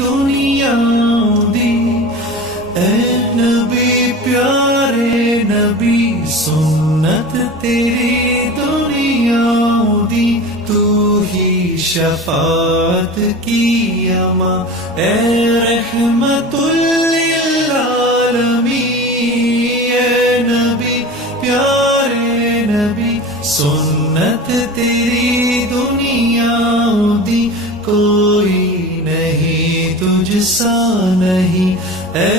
دنیا دی، اے نبی پیارے نبی سنت تیری دنیا دی، تو ہی شفاعت کی اما، اے رحمت للعالمین، اے نبی پیارے نبی سنت تیری دنیا دی، کوئی نہیں تجھ سا نہیں، اے